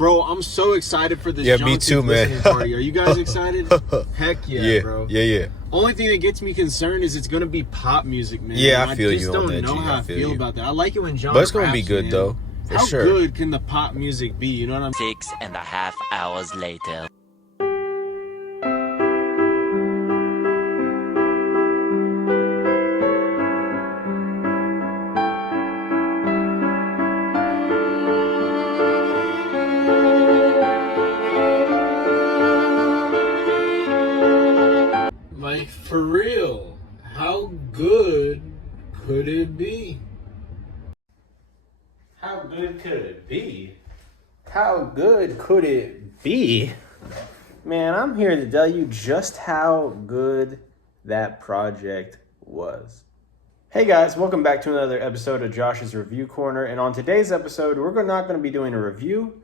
Bro, I'm so excited for this Yeah, John me too, Keith man. listening party. Are you guys excited? Heck yeah, bro. Yeah. Only thing that gets me concerned is it's gonna be pop music, man. Yeah, And I feel just you on don't that, know G. how I I feel feel you. about that. I like it when John But it's gonna raps, be good, man. though. For how sure. good can the pop music be? You know what I'm 6.5 hours later. Like, for real, how good could it be? How good could it be? How good could it be? Man, I'm here to tell you just how good that project was. Hey guys, welcome back to another episode of Josh's Review Corner. And on today's episode, we're not going to be doing a review.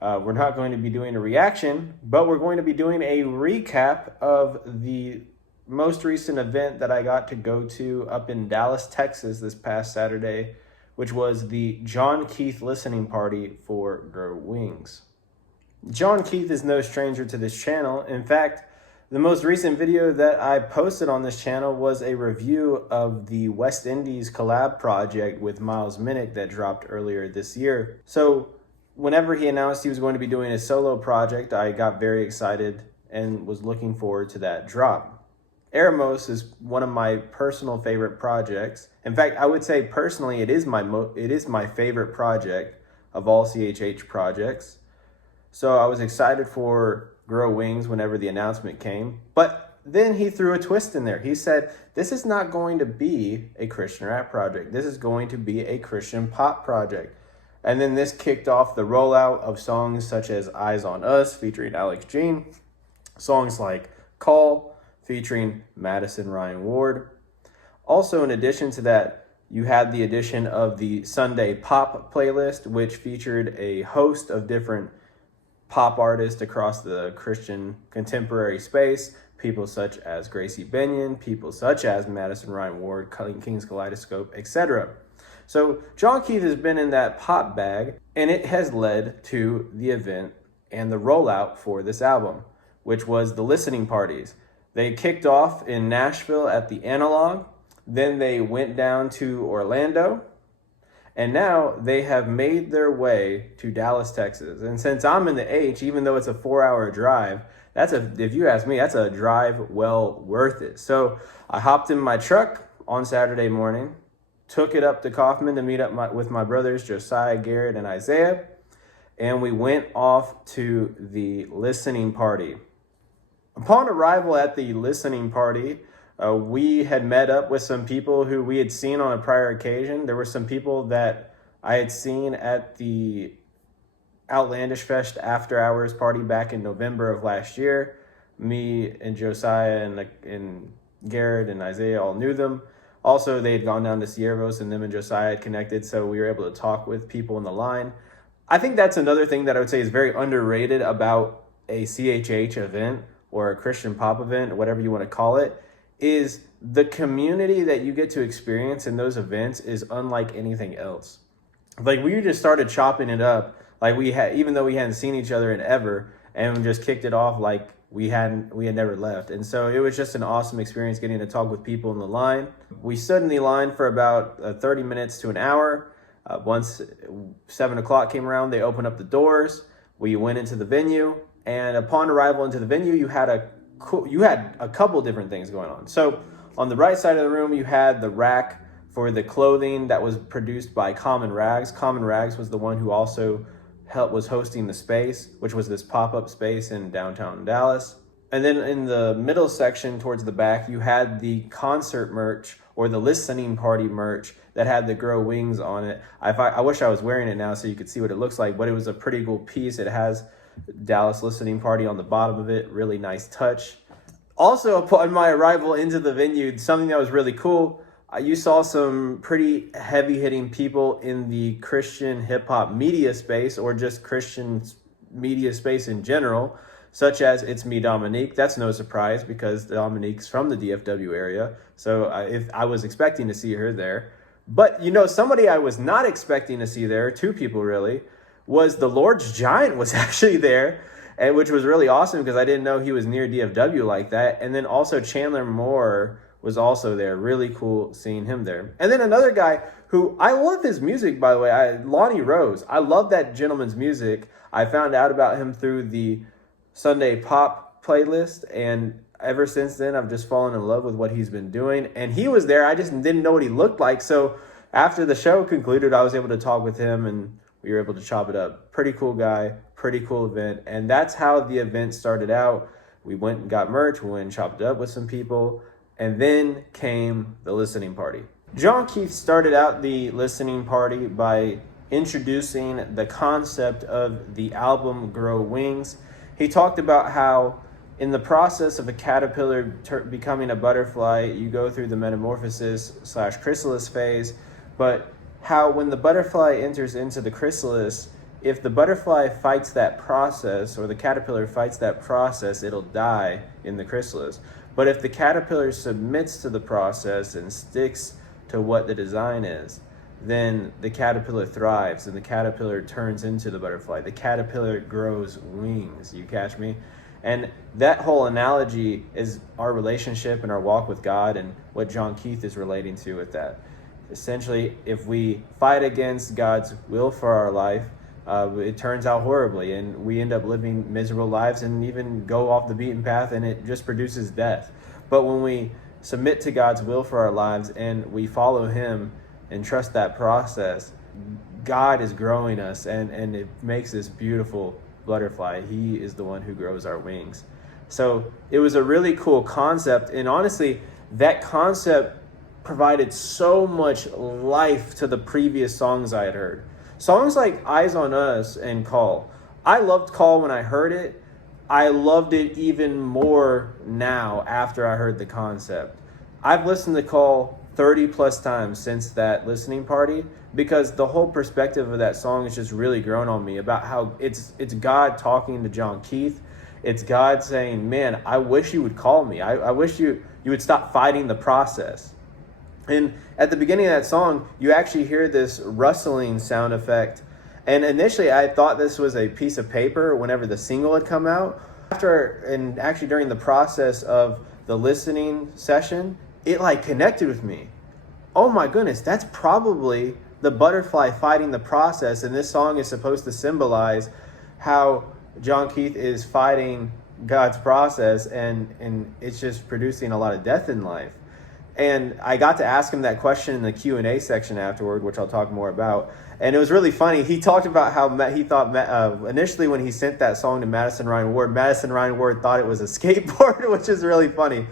We're not going to be doing a reaction, but we're going to be doing a recap of the most recent event that I got to go to up in Dallas, Texas this past Saturday, which was the John Keith listening party for Grow Wings. John Keith is no stranger to this channel. In fact, the most recent video that I posted on this channel was a review of the West Indies collab project with Miles Minnick that dropped earlier this year. So whenever he announced he was going to be doing a solo project, I got very excited and was looking forward to that drop. Eremos is one of my personal favorite projects. In fact, I would say personally, it is my favorite project of all CHH projects. So I was excited for Grow Wings whenever the announcement came. But then he threw a twist in there. He said, this is not going to be a Christian rap project. This is going to be a Christian pop project. And then this kicked off the rollout of songs such as Eyes on Us featuring Alex Jean, songs like Call featuring Madison Ryan Ward. Also, in addition to that, you had the addition of the Sunday Pop playlist, which featured a host of different pop artists across the Christian contemporary space, people such as Gracie Benyon, people such as Madison Ryan Ward, King's Kaleidoscope, etc. So John Keith has been in that pop bag, and it has led to the event and the rollout for this album, which was the listening parties. They kicked off in Nashville at the Analog, then they went down to Orlando, and now they have made their way to Dallas, Texas. And since I'm in the H, even though it's a 4-hour drive, if you ask me, that's a drive well worth it. So I hopped in my truck on Saturday morning, took it up to Kaufman to meet up with my brothers, Josiah, Garrett, and Isaiah, and we went off to the listening party. Upon arrival at the listening party, we had met up with some people who we had seen on a prior occasion. There were some people that I had seen at the Outlandish Fest After Hours party back in November of last year. Me and Josiah and Garrett and Isaiah all knew them. Also, they had gone down to Siervos and them and Josiah had connected, so we were able to talk with people in the line. I think that's another thing that I would say is very underrated about a CHH event or a Christian pop event, or whatever you want to call it, is the community that you get to experience in those events is unlike anything else. Like, we just started chopping it up, like even though we hadn't seen each other in ever, and just kicked it off like we had never left. And so it was just an awesome experience getting to talk with people in the line. We stood in the line for about 30 minutes to an hour. Once 7 o'clock came around, they opened up the doors. We went into the venue, and upon arrival into the venue, you had a couple different things going on. So on the right side of the room, you had the rack for the clothing that was produced by Common Rags. Common Rags was the one who also was hosting the space, which was this pop-up space in downtown Dallas. And then in the middle section towards the back, you had the concert merch or the listening party merch that had the Grow Wings on it. I wish I was wearing it now so you could see what it looks like, but it was a pretty cool piece. It has Dallas listening party on the bottom of it. Really nice touch. Also, upon my arrival into the venue, something that was really cool, you saw some pretty heavy-hitting people in the Christian hip-hop media space, or just Christian media space in general, such as It's Me, Dominique. That's no surprise because Dominique's from the DFW area, so I was expecting to see her there. But, somebody I was not expecting to see there, two people really, was the Lord's Giant was actually there, and which was really awesome because I didn't know he was near DFW like that. And then also Chandler Moore was also there. Really cool seeing him there. And then another guy who I love his music, by the way, Lonnie Rose. I love that gentleman's music. I found out about him through the Sunday Pop playlist, and ever since then, I've just fallen in love with what he's been doing. And he was there. I just didn't know what he looked like. So after the show concluded, I was able to talk with him, and we were able to chop it up. Pretty cool guy, pretty cool event. And that's how the event started out. We went and got merch, we went and chopped it up with some people, and then came the listening party. John Keith started out the listening party by introducing the concept of the album Grow Wings. He talked about how in the process of a caterpillar becoming a butterfly, you go through the metamorphosis/chrysalis phase, but how when the butterfly enters into the chrysalis, if the butterfly fights that process or the caterpillar fights that process, it'll die in the chrysalis. But if the caterpillar submits to the process and sticks to what the design is, then the caterpillar thrives and the caterpillar turns into the butterfly. The caterpillar grows wings. You catch me? And that whole analogy is our relationship and our walk with God, and what John Keith is relating to with that. Essentially, if we fight against God's will for our life, it turns out horribly, and we end up living miserable lives and even go off the beaten path, and it just produces death. But when we submit to God's will for our lives and we follow him and trust that process, God is growing us, and it makes this beautiful butterfly. He is the one who grows our wings. So it was a really cool concept, and honestly, that concept provided so much life to the previous songs I had heard. Songs like Eyes on Us and Call. I loved Call when I heard it. I loved it even more now after I heard the concept. I've listened to Call 30 plus times since that listening party, because the whole perspective of that song has just really grown on me about how it's God talking to John Keith. It's God saying, man, I wish you would call me. I wish you would stop fighting the process. And at the beginning of that song, you actually hear this rustling sound effect. And initially, I thought this was a piece of paper whenever the single had come out. And actually during the process of the listening session, it like connected with me. Oh my goodness, that's probably the butterfly fighting the process. And this song is supposed to symbolize how John Keith is fighting God's process, and it's just producing a lot of death in life. And I got to ask him that question in the Q&A section afterward, which I'll talk more about. And it was really funny. He talked about how he thought initially when he sent that song to Madison Ryan Ward thought it was a skateboard, which is really funny.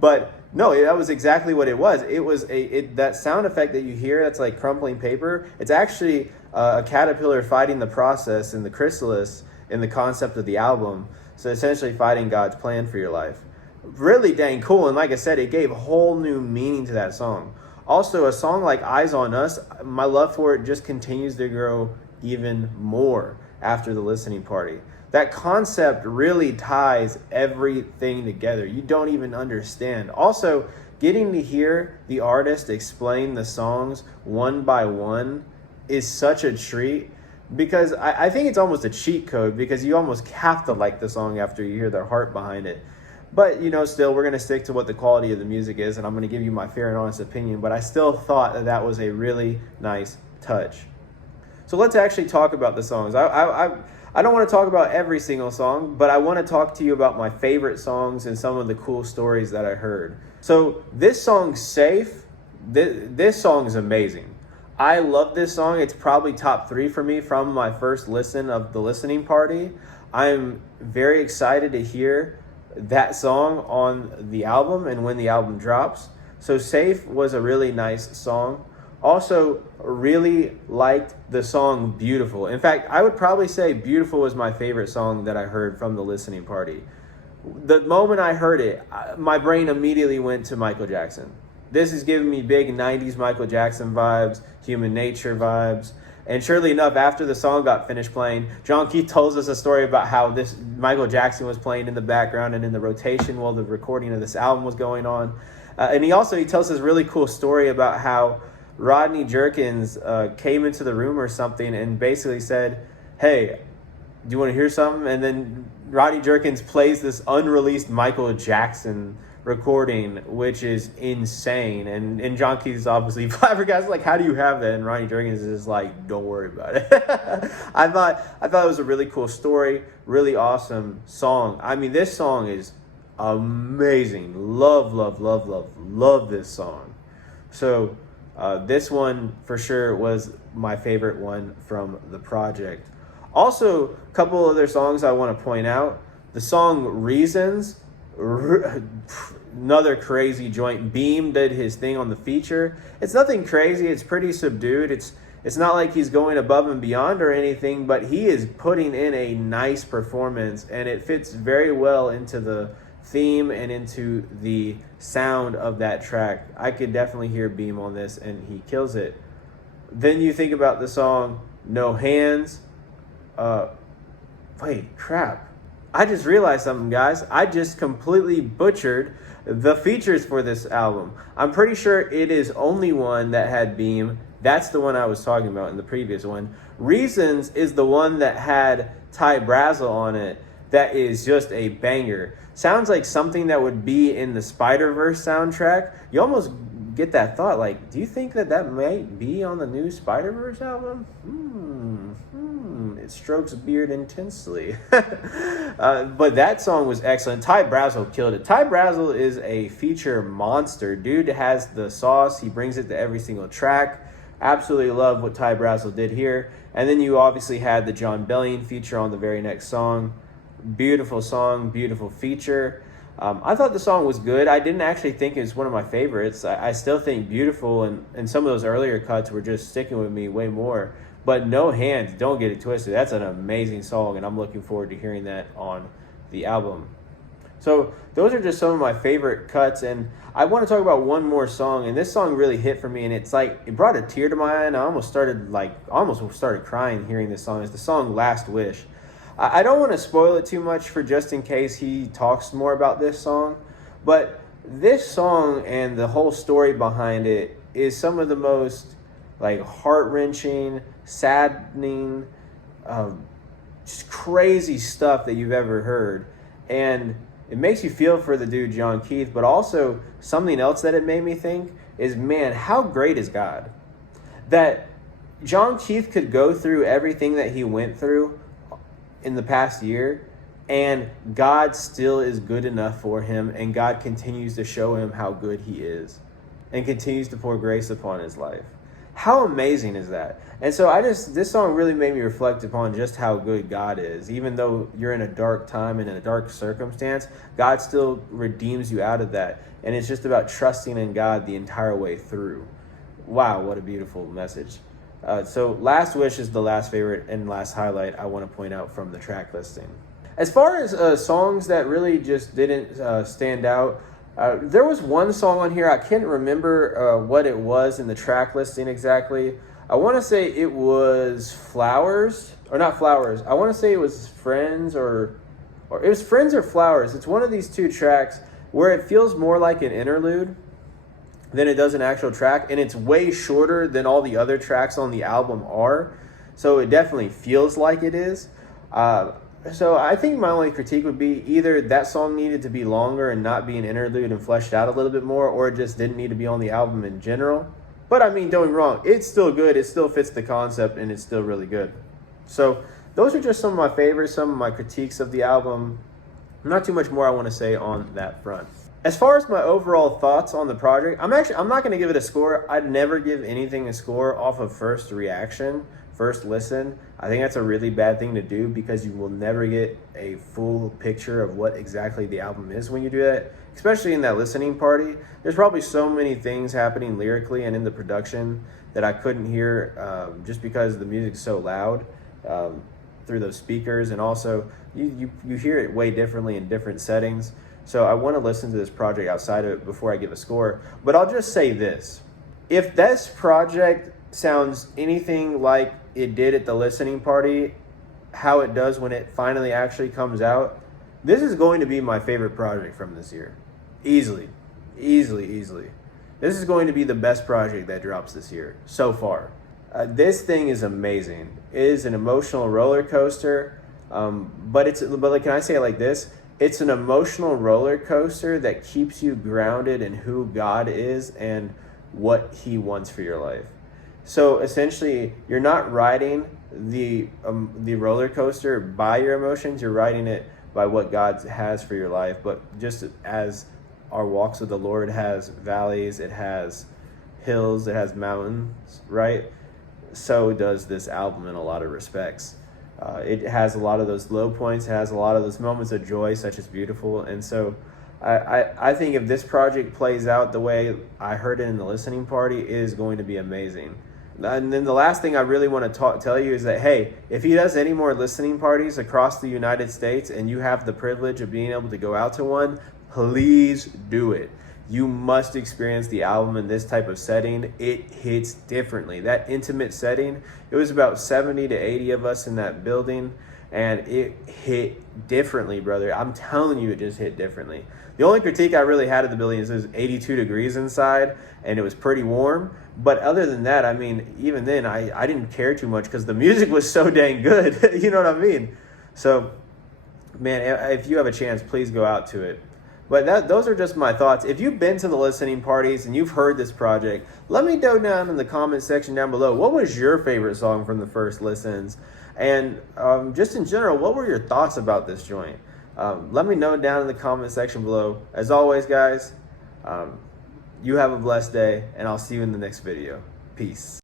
But no, that was exactly what it was. It was that sound effect that you hear that's like crumpling paper. It's actually a caterpillar fighting the process in the chrysalis in the concept of the album. So essentially fighting God's plan for your life. Really dang cool. And like I said, it gave a whole new meaning to that song. Also, a song like Eyes on Us, my love for it just continues to grow even more after the listening party. That concept really ties everything together. You don't even understand. Also, getting to hear the artist explain the songs one by one is such a treat, because I think it's almost a cheat code, because you almost have to like the song after you hear their heart behind it. But, still, we're going to stick to what the quality of the music is, and I'm going to give you my fair and honest opinion, but I still thought that was a really nice touch. So let's actually talk about the songs. I don't want to talk about every single song, but I want to talk to you about my favorite songs and some of the cool stories that I heard. So this song, Safe, this song is amazing. I love this song. It's probably top 3 for me from my first listen of the listening party. I'm very excited to hear that song on the album and when the album drops. So Safe was a really nice song. Also, really liked the song Beautiful. In fact, I would probably say Beautiful was my favorite song that I heard from the listening party. The moment I heard it, my brain immediately went to Michael Jackson. This is giving me big 90s Michael Jackson vibes, Human Nature vibes. And surely enough, after the song got finished playing, John Keith tells us a story about how this Michael Jackson was playing in the background and in the rotation while the recording of this album was going on. And he tells this really cool story about how Rodney Jerkins came into the room or something and basically said, hey, do you want to hear something? And then Rodney Jerkins plays this unreleased Michael Jackson recording, which is insane. And John Keith is obviously flabbergasted, like, how do you have that? And Rodney Jerkins is like, don't worry about it. I thought it was a really cool story, really awesome song. I mean, this song is amazing. Love this song. So this one for sure was my favorite one from the project. Also, a couple other songs I want to point out. The song Reasons, another crazy joint. Beam did his thing on the feature. It's nothing crazy. It's pretty subdued. It's not like he's going above and beyond or anything, but he is putting in a nice performance, and it fits very well into the theme and into the sound of that track. I could definitely hear Beam on this, and he kills it. Then you think about the song No Hands. Wait, crap. I just realized something, guys. I just completely butchered the features for this album. I'm pretty sure it is only one that had Beam. That's the one I was talking about in the previous one. Reasons is the one that had Ty Brazel on it. That is just a banger. Sounds like something that would be in the Spider-Verse soundtrack. You almost get that thought, like, do you think that might be on the new Spider-Verse album? It strokes beard intensely. But that song was excellent. Ty Brazel killed it. Ty Brazel is a feature monster. Dude has the sauce. He brings it to every single track. Absolutely love what Ty Brazel did here. And then you obviously had the John Bellion feature on the very next song. Beautiful song, beautiful feature. I thought the song was good. I didn't actually think it was one of my favorites. I still think Beautiful and some of those earlier cuts were just sticking with me way more. But No Hands, don't get it twisted. That's an amazing song, and I'm looking forward to hearing that on the album. So those are just some of my favorite cuts, and I want to talk about one more song, and this song really hit for me, and it's like, it brought a tear to my eye, and I almost started crying hearing this song. It's the song Last Wish. I don't want to spoil it too much for just in case he talks more about this song, but this song and the whole story behind it is some of the most like heart-wrenching, saddening, just crazy stuff that you've ever heard. And it makes you feel for the dude John Keith, but also something else that it made me think is, man, how great is God? That John Keith could go through everything that he went through in the past year, and God still is good enough for him, and God continues to show him how good he is and continues to pour grace upon his life. How amazing is that? And so this song really made me reflect upon just how good God is. Even though you're in a dark time and in a dark circumstance, God still redeems you out of that. And it's just about trusting in God the entire way through. Wow, what a beautiful message. So Last Wish is the last favorite and last highlight I want to point out from the track listing. As far as songs that really just didn't stand out, there was one song on here, I can't remember what it was in the track listing exactly. I want to say it was Flowers, or not Flowers. I want to say it was Friends, or it was Friends or Flowers. It's one of these two tracks where it feels more like an interlude than it does an actual track, and it's way shorter than all the other tracks on the album are. So it definitely feels like it is. So I think my only critique would be either that song needed to be longer and not be an interlude and fleshed out a little bit more, or it just didn't need to be on the album in general. But I mean, don't get me wrong, it's still good, it still fits the concept, and it's still really good. So those are just some of my favorites, some of my critiques of the album. Not too much more I want to say on that front. As far as my overall thoughts on the project, I'm not going to give it a score. I'd never give anything a score off of first reaction, first listen. I think that's a really bad thing to do because you will never get a full picture of what exactly the album is when you do that, especially in that listening party. There's probably so many things happening lyrically and in the production that I couldn't hear just because the music's so loud through those speakers, and also you hear it way differently in different settings. So I want to listen to this project outside of it before I give a score. But I'll just say this. If this project sounds anything like it did at the listening party, how it does when it finally actually comes out, this is going to be my favorite project from this year. Easily. This is going to be the best project that drops this year so far. This thing is amazing. It is an emotional roller coaster, but like, can I say it like this? It's an emotional roller coaster that keeps you grounded in who God is and what He wants for your life. So essentially, you're not riding the roller coaster by your emotions. You're riding it by what God has for your life. But just as our walks with the Lord has valleys, it has hills, it has mountains, right? So does this album in a lot of respects. It has a lot of those low points. It has a lot of those moments of joy, such as Beautiful. And so I think if this project plays out the way I heard it in the listening party, it is going to be amazing. And then the last thing I really want to tell you is that, hey, if he does any more listening parties across the United States and you have the privilege of being able to go out to one, please do it. You must experience the album in this type of setting. It hits differently. That intimate setting, it was about 70 to 80 of us in that building, and it hit differently, brother. I'm telling you, it just hit differently. The only critique I really had of the building is it was 82 degrees inside, and it was pretty warm. But other than that, I mean, even then, I didn't care too much because the music was so dang good. You know what I mean? So, man, if you have a chance, please go out to it. But those are just my thoughts. If you've been to the listening parties and you've heard this project, let me know down in the comment section down below. What was your favorite song from the first listens? And just in general, what were your thoughts about this joint? Let me know down in the comment section below. As always, guys, you have a blessed day, and I'll see you in the next video. Peace.